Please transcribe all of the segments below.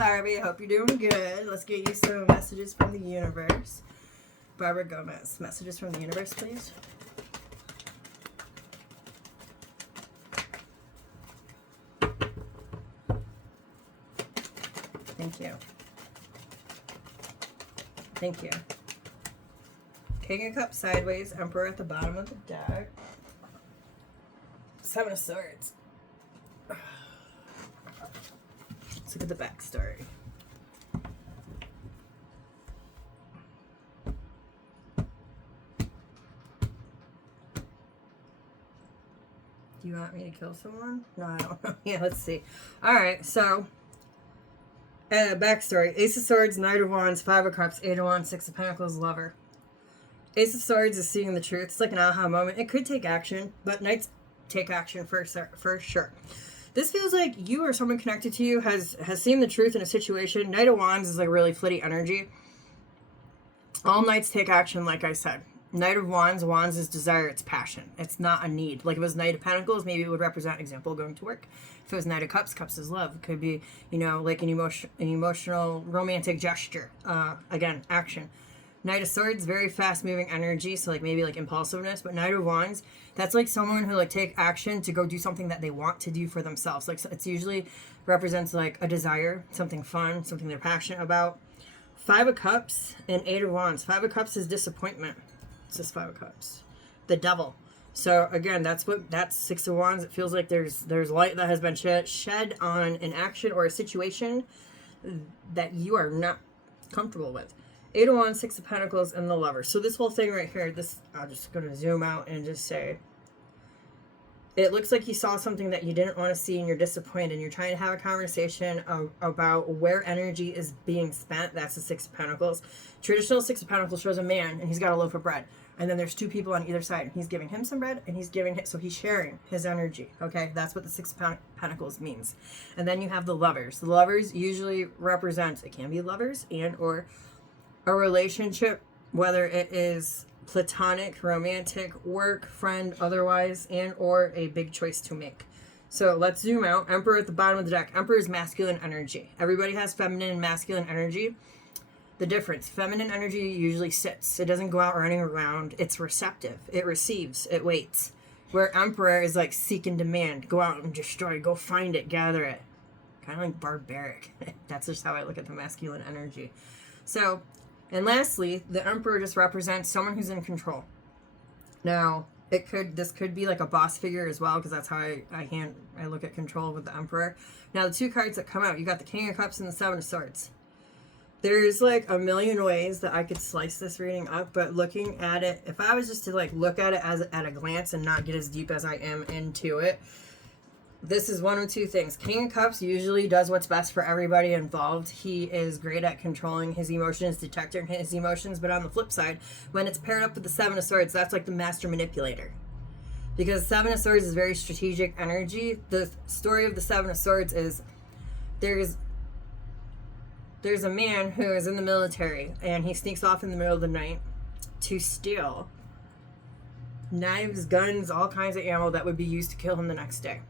Barbie. I hope you're doing good. Let's get you some messages from the universe. Barbara Gomez, messages from the universe, please. Thank you. Thank you. King of Cups sideways, Emperor at the bottom of the deck. Seven of Swords. Let's look at the backstory. Do you want me to kill someone? No, I don't know. Yeah, let's see. Alright, so backstory. Ace of Swords, Knight of Wands, Five of Cups, Eight of Wands, Six of Pentacles, Lover. Ace of Swords is seeing the truth. It's like an aha moment. It could take action, but Knights take action for sure. This feels like you or someone connected to you has seen the truth in a situation. Knight of Wands is like really flitty energy. All Knights take action, like I said. Knight of Wands, Wands is desire, it's passion. It's not a need. Like if it was Knight of Pentacles, maybe it would represent, example, going to work. If it was Knight of Cups, Cups is love. It could be, you know, like an emotional, romantic gesture. Again, action. Knight of Swords, very fast-moving energy, so like maybe like impulsiveness. But Knight of Wands, that's like someone who like take action to go do something that they want to do for themselves. Like it's usually represents like a desire, something fun, something they're passionate about. Five of Cups and Eight of Wands. Five of Cups is disappointment. It's just Five of Cups. The Devil. So again, that's Six of Wands. It feels like there's light that has been shed on an action or a situation that you are not comfortable with. Eight of Wands, Six of Pentacles, and the Lover. So this whole thing right here, I'm just going to zoom out and just say, it looks like you saw something that you didn't want to see and you're disappointed. And you're trying to have a conversation about where energy is being spent. That's the Six of Pentacles. Traditional Six of Pentacles shows a man and he's got a loaf of bread. And then there's two people on either side. And he's giving him some bread and he's giving him, so he's sharing his energy. Okay, that's what the Six of Pentacles means. And then you have the Lovers. The Lovers usually represent, it can be lovers and or a relationship, whether it is platonic, romantic, work, friend, otherwise, and or a big choice to make. So let's zoom out. Emperor at the bottom of the deck. Emperor is masculine energy. Everybody has feminine and masculine energy. The difference, feminine energy usually sits. It doesn't go out running around. It's receptive. It receives. It waits. Where Emperor is like seek and demand. Go out and destroy. Go find it. Gather it. Kind of like barbaric. That's just how I look at the masculine energy. So, and lastly, the Emperor just represents someone who's in control. Now, this could be like a boss figure as well, because that's how I look at control with the Emperor. Now, the two cards that come out, you got the King of Cups and the Seven of Swords. There's like a million ways that I could slice this reading up, but looking at it, if I was just to like look at it at a glance and not get as deep as I am into it, this is one of two things. King of Cups usually does what's best for everybody involved. He is great at controlling his emotions, detecting his emotions, but on the flip side, when it's paired up with the Seven of Swords, that's like the master manipulator. Because Seven of Swords is very strategic energy. The story of the Seven of Swords is there's a man who is in the military and he sneaks off in the middle of the night to steal knives, guns, all kinds of ammo that would be used to kill him the next day.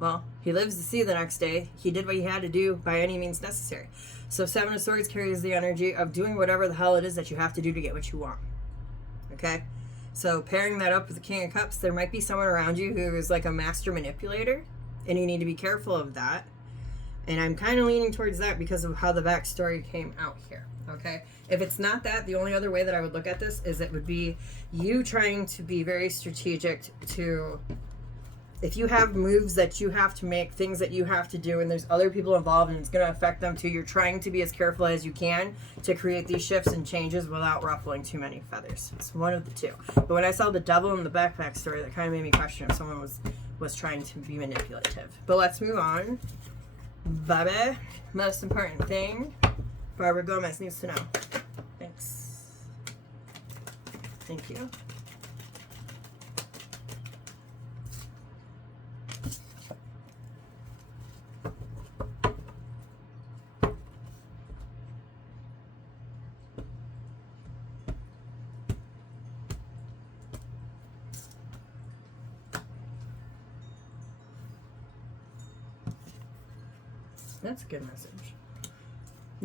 Well, he lives to see the next day. He did what he had to do by any means necessary. So Seven of Swords carries the energy of doing whatever the hell it is that you have to do to get what you want. Okay? So pairing that up with the King of Cups, there might be someone around you who is like a master manipulator, and you need to be careful of that. And I'm kind of leaning towards that because of how the backstory came out here. Okay? If it's not that, the only other way that I would look at this is it would be you trying to be very strategic to... If you have moves that you have to make, things that you have to do, and there's other people involved and it's going to affect them too, you're trying to be as careful as you can to create these shifts and changes without ruffling too many feathers. It's one of the two. But when I saw the Devil in the backpack story, that kind of made me question if someone was trying to be manipulative. But let's move on. Babe, most important thing, Barbara Gomez needs to know. Thanks. Thank you. That's a good message.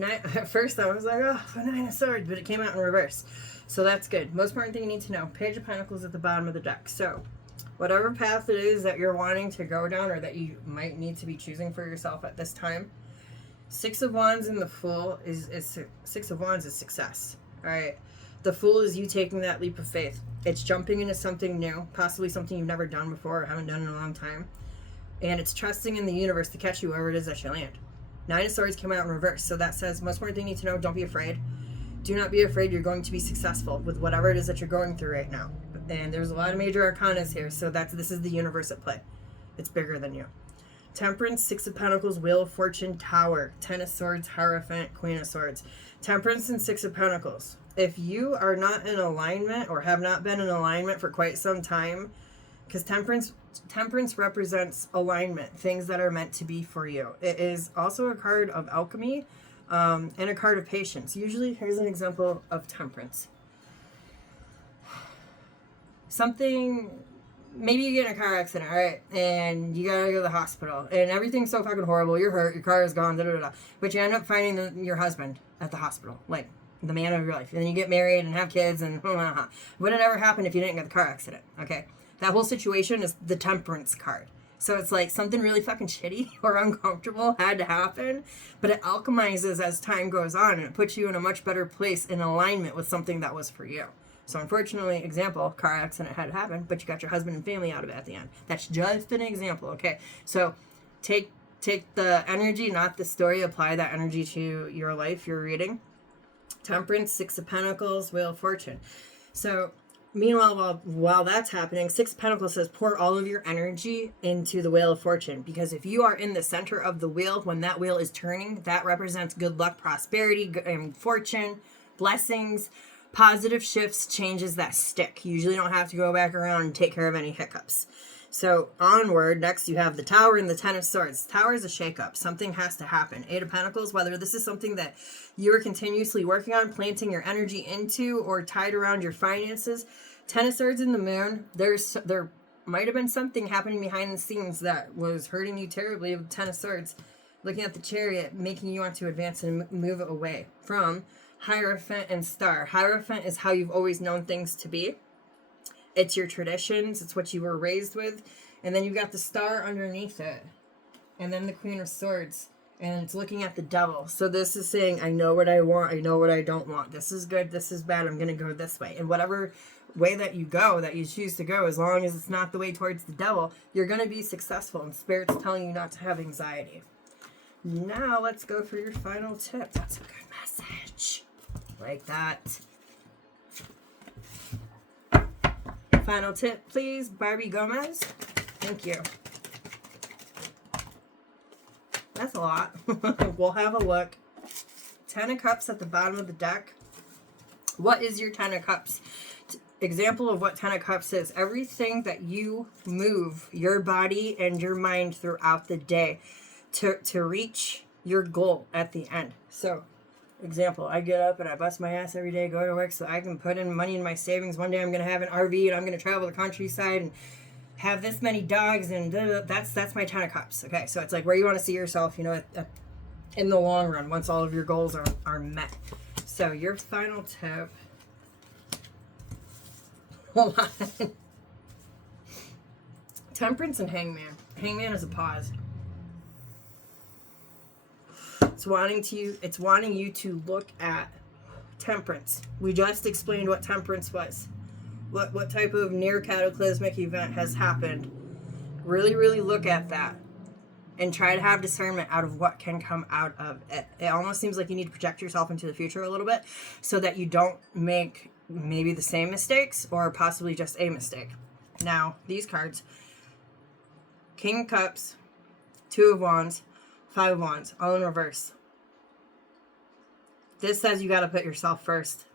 At first I was like, oh, Nine of Swords, but it came out in reverse. So that's good. Most important thing you need to know, Page of Pentacles at the bottom of the deck. So whatever path it is that you're wanting to go down or that you might need to be choosing for yourself at this time, Six of Wands and the Fool is Six of Wands is success. All right. The Fool is you taking that leap of faith. It's jumping into something new, possibly something you've never done before or haven't done in a long time. And it's trusting in the universe to catch you wherever it is that you land. Nine of Swords came out in reverse. So that says, most important thing you need to know, don't be afraid. Do not be afraid. You're going to be successful with whatever it is that you're going through right now. And there's a lot of major arcanas here. So this is the universe at play. It's bigger than you. Temperance, Six of Pentacles, Wheel of Fortune, Tower, Ten of Swords, Hierophant, Queen of Swords. Temperance and Six of Pentacles. If you are not in alignment or have not been in alignment for quite some time, because temperance represents alignment, things that are meant to be for you. It is also a card of alchemy and a card of patience. Usually, here's an example of temperance. Something, maybe you get in a car accident, all right, and you gotta go to the hospital, and everything's so fucking horrible, you're hurt, your car is gone, but you end up finding your husband at the hospital, like, the man of your life, and then you get married and have kids, and would it ever happen if you didn't get the car accident, okay? That whole situation is the temperance card. So it's like something really fucking shitty or uncomfortable had to happen, but it alchemizes as time goes on, and it puts you in a much better place in alignment with something that was for you. So unfortunately, example, car accident had to happen, but you got your husband and family out of it at the end. That's just an example, okay? So take the energy, not the story, apply that energy to your life, your reading. Temperance, Six of Pentacles, Wheel of Fortune. So meanwhile, while that's happening, Six of Pentacles says pour all of your energy into the Wheel of Fortune, because if you are in the center of the wheel, when that wheel is turning, that represents good luck, prosperity, and fortune, blessings, positive shifts, changes that stick. You usually don't have to go back around and take care of any hiccups. So onward, next you have the Tower and the Ten of Swords. Tower is a shakeup. Something has to happen. Eight of Pentacles, whether this is something that you're continuously working on, planting your energy into, or tied around your finances. Ten of Swords in the Moon, there might have been something happening behind the scenes that was hurting you terribly with Ten of Swords. Looking at the Chariot, making you want to advance and move away from Hierophant and Star. Hierophant is how you've always known things to be. It's your traditions. It's what you were raised with. And then you've got the Star underneath it. And then the Queen of Swords. And it's looking at the Devil. So this is saying, I know what I want. I know what I don't want. This is good. This is bad. I'm going to go this way. And whatever way that you go, that you choose to go, as long as it's not the way towards the Devil, you're going to be successful. And Spirit's telling you not to have anxiety. Now let's go for your final tip. That's a good message. Like that. Final tip, please, Barbie Gomez. Thank you. That's a lot. We'll have a look. Ten of Cups at the bottom of the deck. What is your Ten of Cups? Example of what Ten of Cups is. Everything that you move, your body and your mind throughout the day to reach your goal at the end. So, example, I get up and I bust my ass every day, go to work so I can put in money in my savings. One day I'm going to have an RV and I'm going to travel the countryside and have this many dogs, and that's my Ten of Cups. Okay, so it's like where you want to see yourself, you know, in the long run, once all of your goals are met. So your final tip. Hold on. Temperance and Hangman. Hangman is a pause. It's wanting you to look at temperance. We just explained what temperance was. What type of near cataclysmic event has happened. Really, really look at that. And try to have discernment out of what can come out of it. It almost seems like you need to project yourself into the future a little bit so that you don't make maybe the same mistakes or possibly just a mistake. Now, these cards. King of Cups, Two of Wands, Five of Wands, all in reverse. This says you got to put yourself first.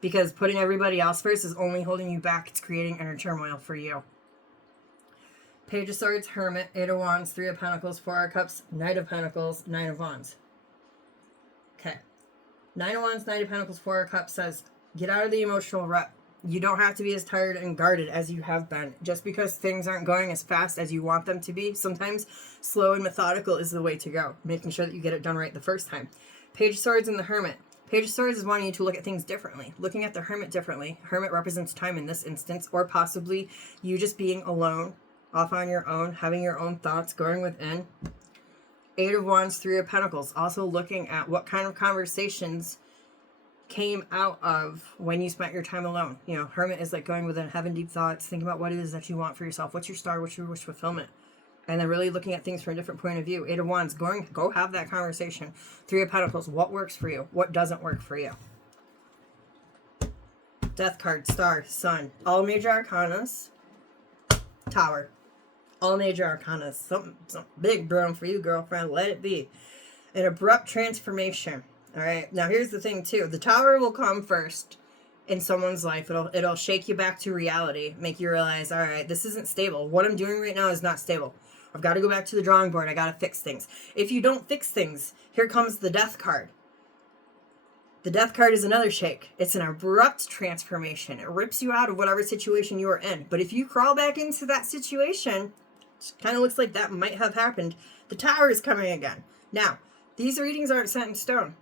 Because putting everybody else first is only holding you back. It's creating inner turmoil for you. Page of Swords, Hermit, Eight of Wands, Three of Pentacles, Four of Cups, Knight of Pentacles, Nine of Wands. Okay. Nine of Wands, Knight of Pentacles, Four of Cups says, get out of the emotional rut. You don't have to be as tired and guarded as you have been. Just because things aren't going as fast as you want them to be, sometimes slow and methodical is the way to go. Making sure that you get it done right the first time. Page of Swords and the Hermit. Page of Swords is wanting you to look at things differently. Looking at the Hermit differently. Hermit represents time in this instance, or possibly you just being alone, off on your own, having your own thoughts, going within. Eight of Wands, Three of Pentacles. Also looking at what kind of conversations came out of when you spent your time alone. You know, Hermit is like going within, having deep thoughts, thinking about what it is that you want for yourself. What's your star? What's your wish fulfillment? And then really looking at things from a different point of view. Eight of Wands, go have that conversation. Three of Pentacles, what works for you? What doesn't work for you? Death card, Star, Sun. All major arcanas. Tower. All major arcanas. Something big brewing for you, girlfriend. Let it be. An abrupt transformation. All right. Now here's the thing too. The Tower will come first in someone's life. It'll shake you back to reality, make you realize, all right, this isn't stable. What I'm doing right now is not stable. I've got to go back to the drawing board. I got to fix things. If you don't fix things, here comes the Death card. The Death card is another shake. It's an abrupt transformation. It rips you out of whatever situation you are in. But if you crawl back into that situation, it kind of looks like that might have happened. The Tower is coming again. Now, these readings aren't set in stone.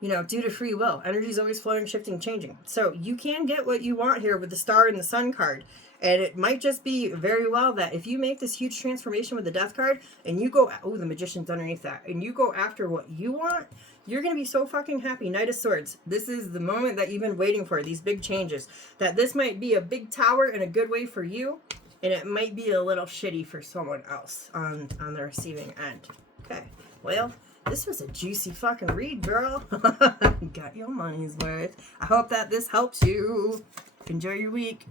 You know, due to free will. Energy is always flowing, shifting, changing. So you can get what you want here with the Star and the Sun card. And it might just be very well that if you make this huge transformation with the Death card and you go, oh, the Magician's underneath that, and you go after what you want, you're going to be so fucking happy. Knight of Swords. This is the moment that you've been waiting for, these big changes. That this might be a big tower in a good way for you, and it might be a little shitty for someone else on the receiving end. Okay, well, this was a juicy fucking read, girl. You got your money's worth. I hope that this helps you. Enjoy your week.